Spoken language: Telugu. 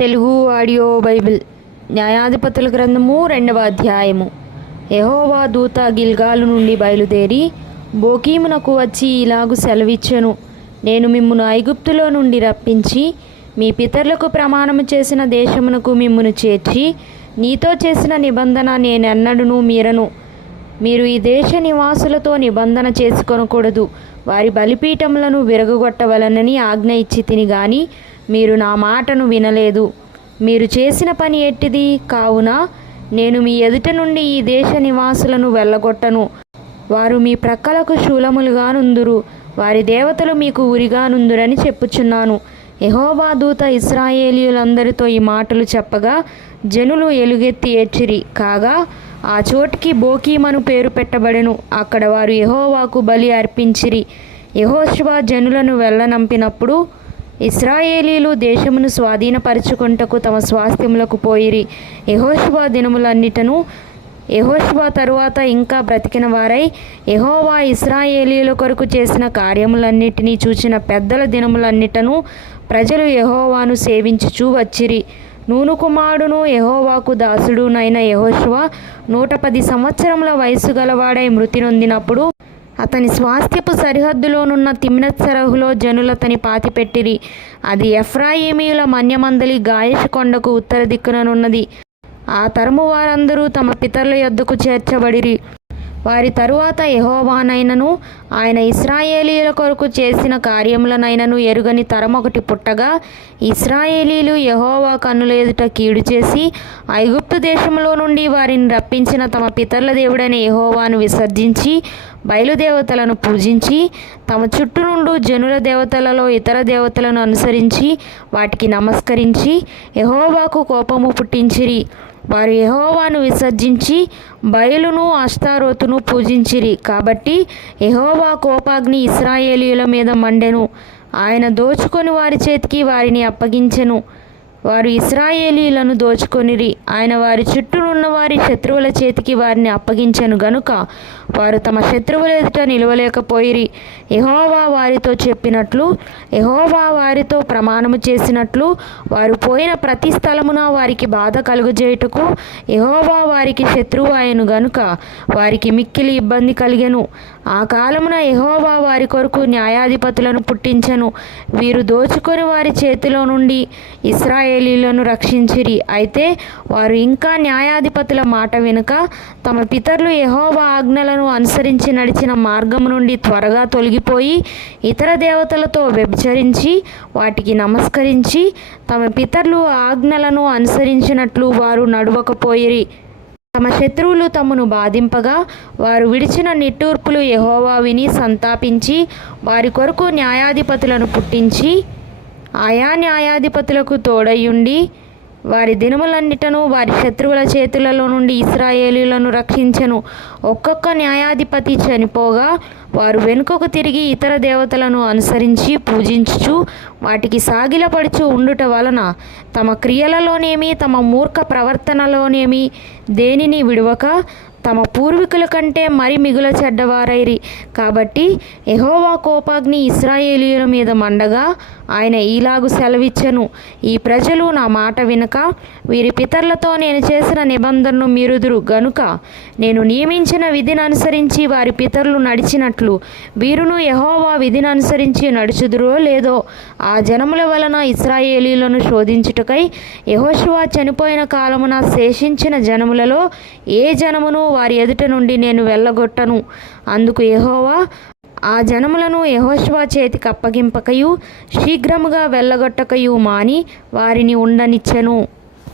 తెలుగు ఆడియో బైబిల్ న్యాయాధిపతుల గ్రంథము రెండవ అధ్యాయము. యహోవా దూత గిల్గాలు నుండి బయలుదేరి బోకీమునకు వచ్చి ఇలాగు సెలవిచ్చెను. నేను మిమ్మును ఐగుప్తులో నుండి రప్పించి మీ పితరులకు ప్రమాణము చేసిన దేశమునకు మిమ్మును చేర్చి నీతో చేసిన నిబంధన నేనెన్నడును మీరను. మీరు ఈ దేశ నివాసులతో నిబంధన చేసుకొనకూడదు. వారి బలిపీఠములను విరగొట్టవలనని ఆజ్ఞ ఇచ్చి తిని గాని మీరు నా మాటను వినలేదు. మీరు చేసిన పని ఎట్టిది? కావున నేను మీ ఎదుట నుండి ఈ దేశ నివాసులను వెళ్ళగొట్టను. వారు మీ ప్రక్కలకు శూలములుగా నుందురు. వారి దేవతలు మీకు ఉరిగా నుందురని చెప్పుచున్నాను. యెహోవా దూత ఇస్రాయేలీయులందరితో ఈ మాటలు చెప్పగా జనులు ఎలుగెత్తి ఏడ్చిరి. కాగా ఆ చోటికి బోకీమను పేరు పెట్టబడెను. అక్కడ వారు ఎహోవాకు బలి అర్పించిరి. యెహోషువ జనులను వెళ్ళనంపినప్పుడు ఇస్రాయేలీలు దేశమును స్వాధీనపరుచుకుంటకు తమ స్వాస్థ్యములకు పోయిరి. యెహోషువ దినములన్నిటను యెహోషువ తరువాత ఇంకా బ్రతికిన వారై యహోవా ఇస్రాయేలీల కొరకు చేసిన కార్యములన్నిటినీ చూచిన పెద్దల దినములన్నిటను ప్రజలు యహోవాను సేవించుచూ వచ్చిరి. నూను కుమారుడును యహోవాకు దాసుడునైన యెహోషువ నూట పది సంవత్సరముల వయసు గలవాడై మృతి నొందినప్పుడు అతని స్వాస్థ్యపు సరిహద్దులోనున్న తిమ్నత్సరహులో జనులతని పాతిపెట్టిరి. అది ఎఫ్రాయిమీయుల మన్యమందలి గాయషకొండకు ఉత్తర దిక్కుననున్నది ఆ తరము వారందరూ తమ పితరుల యొద్దకు చేర్చబడిరి. వారి తరువాత యహోవానైనను ఆయన ఇస్రాయేలీల కొరకు చేసిన కార్యములనైనను ఎరుగని తరమొకటి పుట్టగా ఇస్రాయేలీలు యహోవా కన్నుల ఎదుట కీడు చేసి ఐగుప్తు దేశంలో నుండి వారిని రప్పించిన తమ పితరుల దేవుడైన యహోవాను విసర్జించి బయలుదేవతలను పూజించి తమ చుట్టూ నుండి జనుల దేవతలలో ఇతర దేవతలను అనుసరించి వాటికి నమస్కరించి యహోవాకు కోపము పుట్టించిరి. వారు యహోవాను విసర్జించి బయలును అష్టారోతును పూజించిరి. కాబట్టి యహోవా కోపాగ్ని ఇస్రాయేలీయుల మీద మండెను. ఆయన దోచుకొని వారి చేతికి వారిని అప్పగించెను. వారు ఇస్రాయేలీలను దోచుకొనిరి. ఆయన వారి చుట్టూనున్న వారి శత్రువుల చేతికి వారిని అప్పగించెను గనుక వారు తమ శత్రువుల ఎదుట నిలవలేకపోయిరి. యెహోవా వారితో చెప్పినట్లు యెహోవా వారితో ప్రమాణము చేసినట్లు వారు పోయిన ప్రతి స్థలమున వారికి బాధ కలుగజేయుటకు యెహోవా వారికి శత్రువు ఆయను గనుక వారికి మిక్కిలి ఇబ్బంది కలిగెను. ఆ కాలమున యెహోవా వారి కొరకు న్యాయాధిపతులను పుట్టించెను. వీరు దోచుకొని వారి చేతిలో నుండి ఇస్రాయేలీలను రక్షించిరి. అయితే వారు ఇంకా న్యాయాధిపతుల మాట వెనుక తమ పితరులు యెహోవా ఆజ్ఞలను అనుసరించి నడిచిన మార్గం నుండి త్వరగా తొలగిపోయి ఇతర దేవతలతో వ్యభిచరించి వాటికి నమస్కరించి తమ పితరులు ఆజ్ఞలను అనుసరించినట్లు వారు నడవకపోయిరి. తమ శత్రువులు తమను బాధింపగా వారు విడిచిన నిట్టూర్పులు యహోవా విని సంతాపించి వారి కొరకు న్యాయాధిపతులను పుట్టించి ఆయా న్యాయాధిపతులకు తోడయ్యుండి వారి దినములన్నిటను వారి శత్రువుల చేతులలో నుండి ఇస్రాయేలీలను రక్షించెను. ఒక్కొక్క న్యాయాధిపతి చనిపోగా వారు వెనుకకు తిరిగి ఇతర దేవతలను అనుసరించి పూజించుచు వాటికి సాగిలపడుచు ఉండుట వలన తమ క్రియలలోనేమి తమ మూర్ఖ ప్రవర్తనలోనేమి దేనిని విడవక తమ పూర్వీకుల కంటే మరి మిగుల చెడ్డవారైరి. కాబట్టి ఎహోవా కోపాగ్ని ఇస్రాయేలీయుల మీద మండగా ఆయన ఈలాగు సెలవిచ్చెను. ఈ ప్రజలు నా మాట వినక వీరి పితరులతో నేను చేసిన నిబంధనను మీరుదురు. గనుక నేను నియమించిన విధిని అనుసరించి వారి పితరులు నడిచినట్లు వీరును ఎహోవా విధిని అనుసరించి నడుచుదురో లేదో ఆ జనముల వలన ఇస్రాయేలీలను శోధించుటకై యహోశివా చనిపోయిన కాలమున శేషించిన జనములలో ఏ జనమును వారి ఎదుట నుండి నేను వెళ్ళగొట్టను. అందుకు యెహోవా ఆ జనములను యహోష్వా చేతికి అప్పగింపకయు శీఘ్రముగా వెళ్ళగొట్టకయు మాని వారిని ఉండనిచ్చెను.